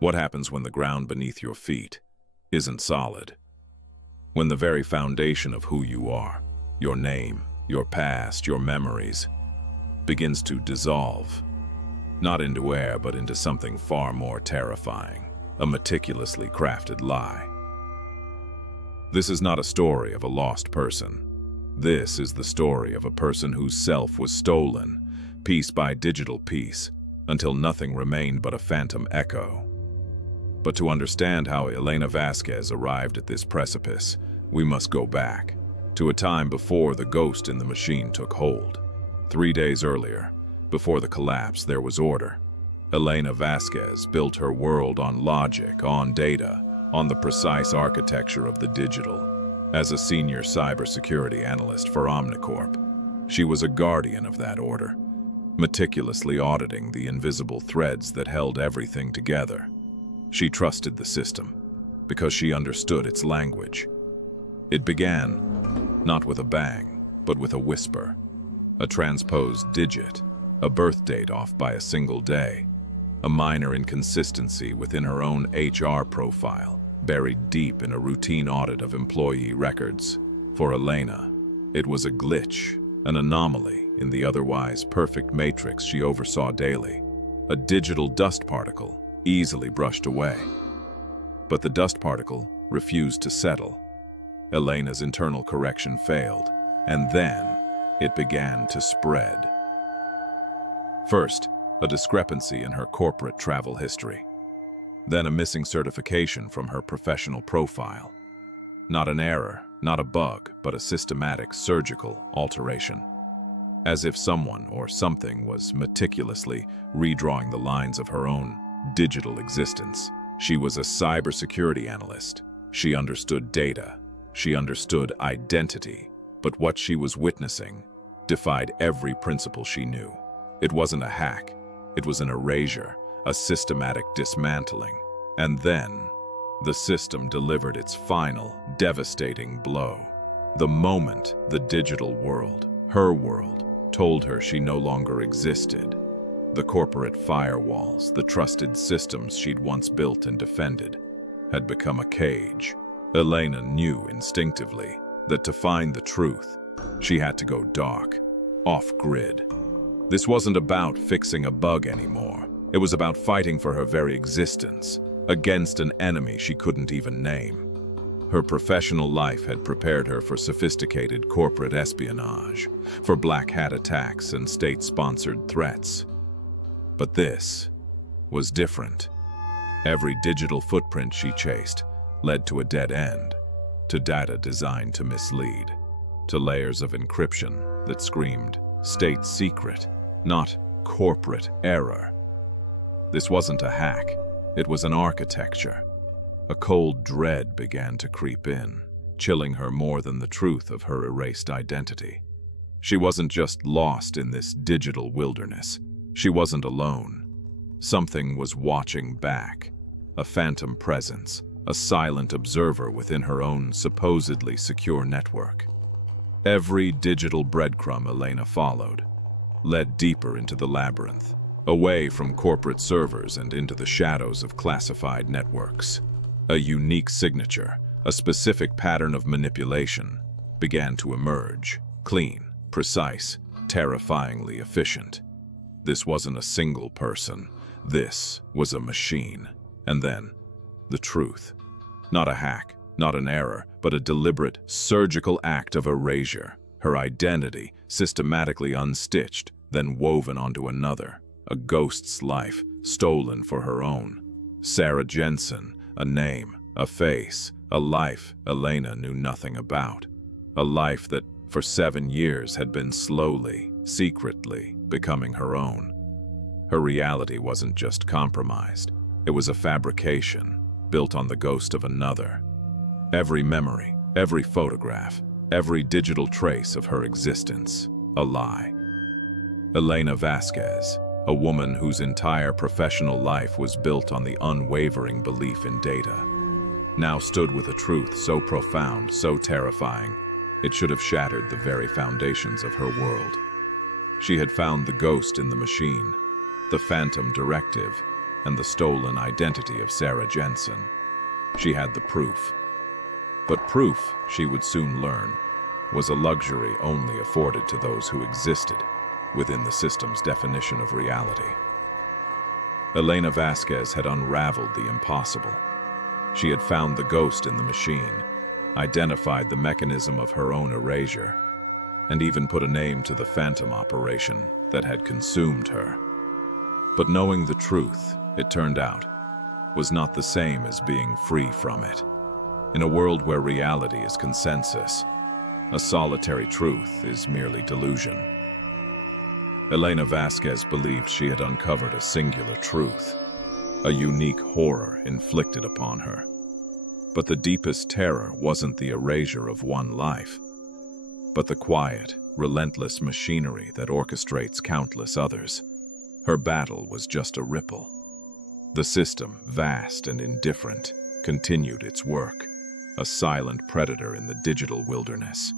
What happens when the ground beneath your feet isn't solid? When the very foundation of who you are, your name, your past, your memories, begins to dissolve, not into air, but into something far more terrifying, a meticulously crafted lie. This is not a story of a lost person. This is the story of a person whose self was stolen, piece by digital piece, until nothing remained but a phantom echo. But to understand how Elena Vasquez arrived at this precipice, we must go back to a time before the ghost in the machine took hold. 3 days earlier, before the collapse, there was order. Elena Vasquez built her world on logic, on data, on the precise architecture of the digital. As a senior cybersecurity analyst for Omnicorp, she was a guardian of that order, meticulously auditing the invisible threads that held everything together. She trusted the system because she understood its language. It began not with a bang, but with a whisper, a transposed digit, a birth date off by a single day, a minor inconsistency within her own HR profile, buried deep in a routine audit of employee records. For Elena, it was a glitch, an anomaly in the otherwise perfect matrix she oversaw daily, a digital dust particle easily brushed away. But the dust particle refused to settle. Elena's internal correction failed, and then it began to spread. First, a discrepancy in her corporate travel history. Then a missing certification from her professional profile. Not an error, not a bug, but a systematic surgical alteration. As if someone or something was meticulously redrawing the lines of her own digital existence. She was a cybersecurity analyst. She understood data. She understood identity. But what she was witnessing defied every principle she knew. It wasn't a hack. It was an erasure, a systematic dismantling. And then, the system delivered its final, devastating blow. The moment the digital world, her world, told her she no longer existed. The corporate firewalls, the trusted systems she'd once built and defended, had become a cage. Elena knew instinctively that to find the truth, she had to go dark, off-grid. This wasn't about fixing a bug anymore. It was about fighting for her very existence, against an enemy she couldn't even name. Her professional life had prepared her for sophisticated corporate espionage, for black hat attacks and state-sponsored threats. But this was different. Every digital footprint she chased led to a dead end, to data designed to mislead, to layers of encryption that screamed state secret, not corporate error. This wasn't a hack, it was an architecture. A cold dread began to creep in, chilling her more than the truth of her erased identity. She wasn't just lost in this digital wilderness. She wasn't alone. Something was watching back, a phantom presence, a silent observer within her own supposedly secure network. Every digital breadcrumb Elena followed led deeper into the labyrinth, away from corporate servers and into the shadows of classified networks. A unique signature, a specific pattern of manipulation, began to emerge, clean, precise, terrifyingly efficient. This wasn't a single person. This was a machine. And then, the truth. Not a hack, not an error, but a deliberate, surgical act of erasure. Her identity, systematically unstitched, then woven onto another. A ghost's life, stolen for her own. Sarah Jensen, a name, a face, a life Elena knew nothing about. A life that, for 7 years, had been slowly, secretly becoming her own. Her reality wasn't just compromised. It was a fabrication, built on the ghost of another. Every memory, every photograph, every digital trace of her existence, a lie. Elena Vasquez, a woman whose entire professional life was built on the unwavering belief in data, now stood with a truth so profound, so terrifying, it should have shattered the very foundations of her world. She had found the ghost in the machine, the phantom directive, and the stolen identity of Sarah Jensen. She had the proof. But proof, she would soon learn, was a luxury only afforded to those who existed within the system's definition of reality. Elena Vasquez had unraveled the impossible. She had found the ghost in the machine, identified the mechanism of her own erasure, and even put a name to the phantom operation that had consumed her. But knowing the truth, it turned out, was not the same as being free from it. In a world where reality is consensus, a solitary truth is merely delusion. Elena Vasquez believed she had uncovered a singular truth, a unique horror inflicted upon her. But the deepest terror wasn't the erasure of one life, but the quiet, relentless machinery that orchestrates countless others. Her battle was just a ripple. The system, vast and indifferent, continued its work, a silent predator in the digital wilderness.